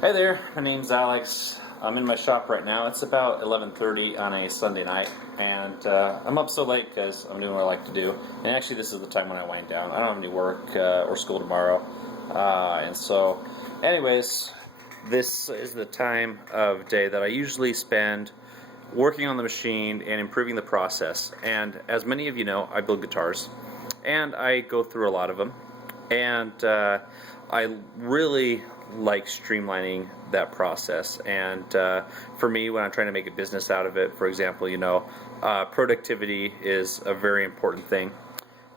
Hey there, my name's Alex. I'm in my shop right now. It's about 11:30 on a Sunday night, and I'm up so late because I'm doing what I like to do. And actually, this is the time when I wind down. I don't have any work or school tomorrow, and so, anyways, this is the time of day that I usually spend working on the machine and improving the process. And as many of you know, I build guitars, and I go through a lot of them, and I really like streamlining that process. And for me, when I'm trying to make a business out of it, for example, productivity is a very important thing.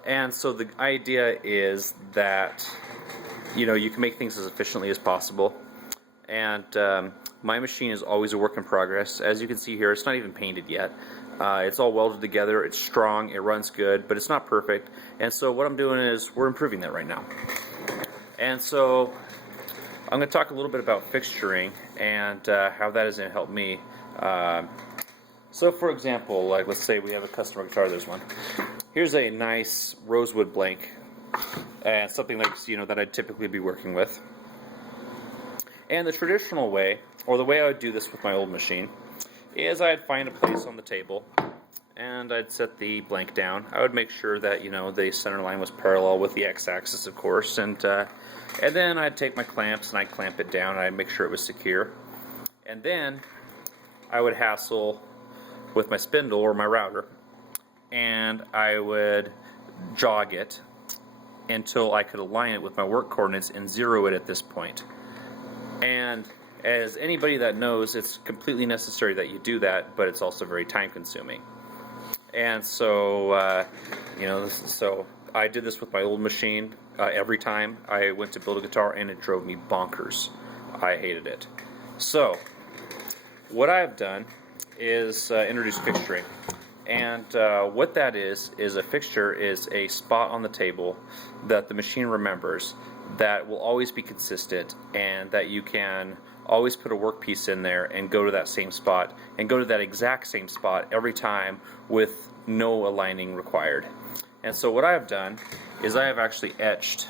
And so the idea is that you can make things as efficiently as possible. And my machine is always a work in progress. As you can see here, it's not even painted yet. It's all welded together, it's strong, it runs good, but it's not perfect. And so what I'm doing is we're improving that right now. And so I'm going to talk a little bit about fixturing and how that is going to help me. So for example, like let's say we have a customer guitar, there's one. Here's a nice rosewood blank, and something like that I'd typically be working with. And the traditional way, or the way I would do this with my old machine, is I'd find a place on the table and I'd set the blank down. I would make sure that the center line was parallel with the x-axis, of course, and then I'd take my clamps and I'd clamp it down and I'd make sure it was secure. And then I would hassle with my spindle or my router, and I would jog it until I could align it with my work coordinates and zero it at this point. And as anybody that knows, it's completely necessary that you do that, but it's also very time consuming. And so, so I did this with my old machine. Every time I went to build a guitar, and it drove me bonkers. I hated it. So, what I've done is introduce fixturing. And what that is a fixture is a spot on the table that the machine remembers, that will always be consistent, and that you can always put a workpiece in there and go to that same spot, and go to that exact same spot every time with no aligning required. And so what I have done is I have actually etched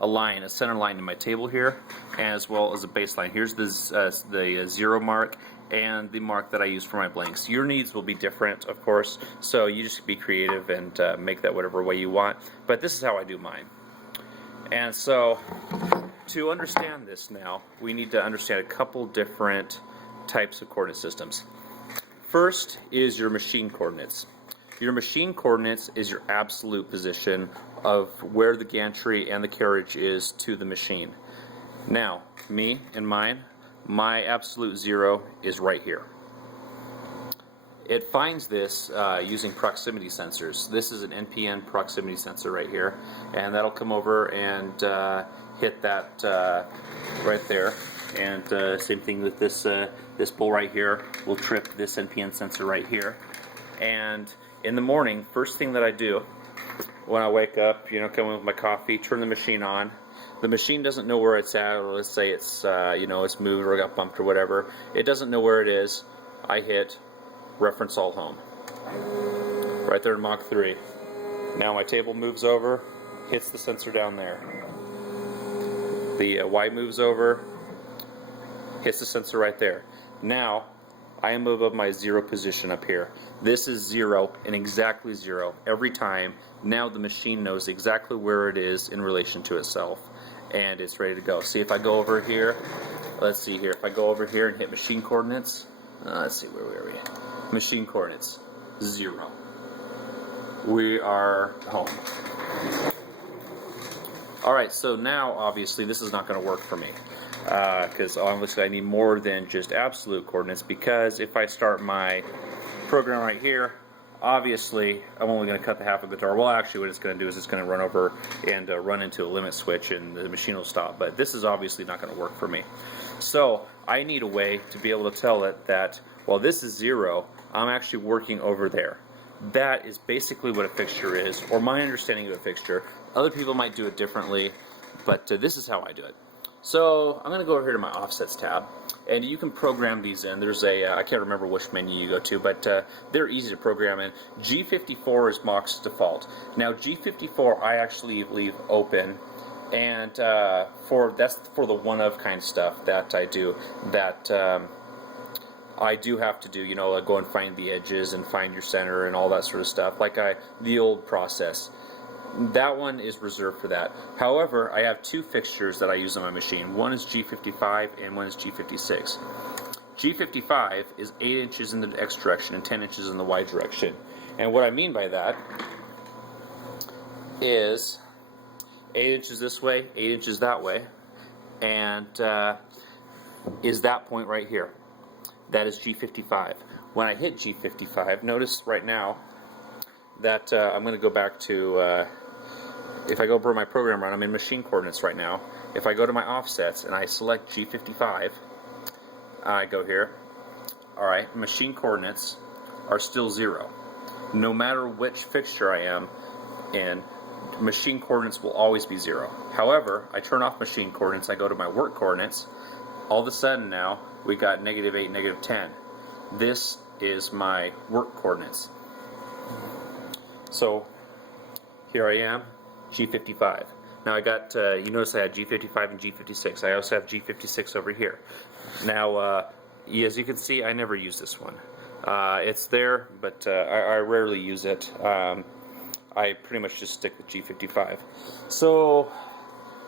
a center line in my table here, as well as a baseline. Here's the zero mark and the mark that I use for my blanks. Your needs will be different, of course, so you just be creative and make that whatever way you want. But this is how I do mine. And so, to understand this now, we need to understand a couple different types of coordinate systems. First is your machine coordinates. Your machine coordinates is your absolute position of where the gantry and the carriage is to the machine. Now, me and mine, my absolute zero is right here. It finds this using proximity sensors. This is an Npn Proximity Sensor right here, and that'll come over and hit that right there. And same thing with this this bowl right here. Will trip this Npn sensor right here. And in the morning, first thing that I do when I wake up, come in with my coffee, turn the machine on. The machine doesn't know where it's at, or let's say it's it's moved or got bumped or whatever. It doesn't know where it is. I hit reference all home. Right there in Mach 3. Now my table moves over, hits the sensor down there. The Y moves over, hits the sensor right there. Now I am above my zero position up here. This is zero and exactly zero every time. Now the machine knows exactly where it is in relation to itself, and it's ready to go. See, if I go over here, let's see here, if I go over here and hit machine coordinates, let's see, where are we? Machine coordinates, 0. We are home. Alright, so now obviously this is not going to work for me, because obviously I need more than just absolute coordinates, because if I start my program right here, obviously I'm only going to cut the half of the guitar. Well, actually what it's going to do is it's going to run over and run into a limit switch, and the machine will stop, but this is obviously not going to work for me. So I need a way to be able to tell it that while this is 0, I'm actually working over there. That is basically what a fixture is, or my understanding of a fixture. Other people might do it differently, but this is how I do it. So I'm going to go over here to my offsets tab, and you can program these in. There's a, I can't remember which menu you go to, but they're easy to program in. G54 is Mach's default. Now G54 I actually leave open And that's for the one-of kind of stuff that I do. That I do have to do, you know, like go and find the edges and find your center and all that sort of stuff, like the old process. That one is reserved for that. However, I have two fixtures that I use on my machine. One is G55 and one is G56. G55 is 8 inches in the X direction and 10 inches in the Y direction. And what I mean by that is 8 inches this way, 8 inches that way, and is that point right here. That is G55. When I hit G55, notice right now that I'm going to go back to, if I go over my program run, I'm in machine coordinates right now. If I go to my offsets and I select G55, I go here. Alright, machine coordinates are still 0. No matter which fixture I am in, machine coordinates will always be 0. However, I turn off machine coordinates, I go to my work coordinates. All of a sudden now, we got -8, -10. This is my work coordinates. So, here I am, G55. Now I got, you notice I had G55 and G56. I also have G56 over here. Now, as you can see, I never use this one. It's there, but I rarely use it. I pretty much just stick with G55. So,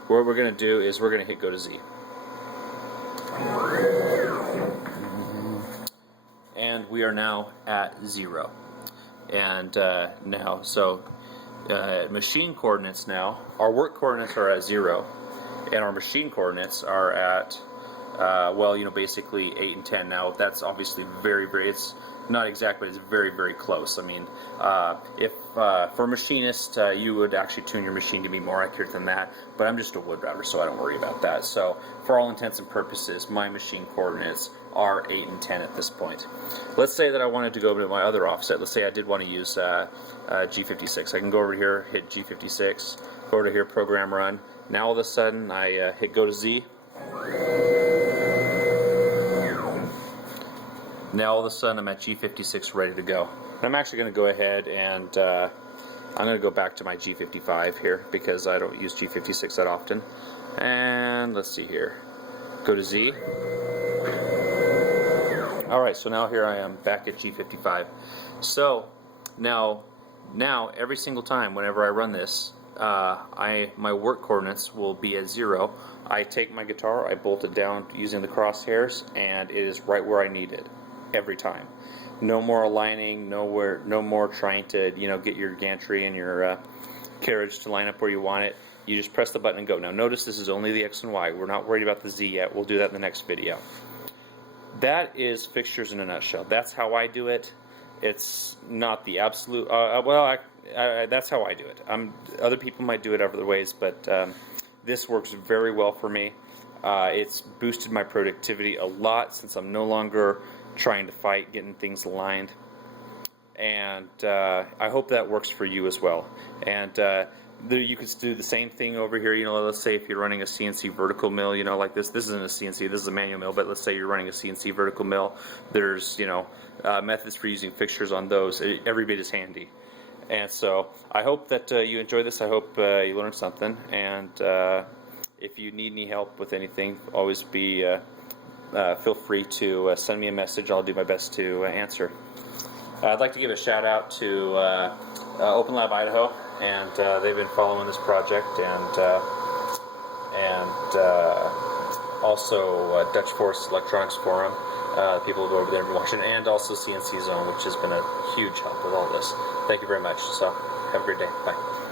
what we're going to do is we're going to hit go to Z. And we are now at 0. And now, so machine coordinates now, our work coordinates are at 0, and our machine coordinates are at, well, you know, basically 8 and 10. Now, that's obviously very, it's not exact, but it's very, very close. I mean, if for a machinist, you would actually tune your machine to be more accurate than that, but I'm just a wood router, so I don't worry about that. So, for all intents and purposes, my machine coordinates are 8 and 10 at this point. Let's say that I wanted to go to my other offset. Let's say I did want to use G56. I can go over here, hit G56, go over to here, program run. Now all of a sudden I hit go to Z. Now all of a sudden I'm at G56 ready to go. And I'm actually going to go ahead and I'm going to go back to my G55 here because I don't use G56 that often. And let's see here. Go to Z. Alright, so now here I am back at G55. So now every single time whenever I run this, my work coordinates will be at 0. I take my guitar, I bolt it down using the crosshairs, and it is right where I need it every time. No more aligning, no more trying to, you know, get your gantry and your carriage to line up where you want it. You just press the button and go. Now notice this is only the X and Y. We're not worried about the Z yet. We'll do that in the next video. That is fixtures in a nutshell. That's how I do it. It's not the absolute, well, that's how I do it. Other people might do it other ways, but this works very well for me. It's boosted my productivity a lot since I'm no longer trying to fight getting things aligned. And I hope that works for you as well. And you could do the same thing over here. You know, let's say if you're running a CNC vertical mill, you know, like this. This isn't a CNC. This is a manual mill. But let's say you're running a CNC vertical mill. There's, you know, methods for using fixtures on those. Every bit is handy. And so I hope that you enjoy this. I hope you learned something. And if you need any help with anything, always feel free to send me a message. I'll do my best to answer. I'd like to give a shout out to Open Lab Idaho, and they've been following this project, and also Dutch Force Electronics Forum. People who go over there and watch it, and also CNC Zone, which has been a huge help with all this. Thank you very much. So have a great day. Bye.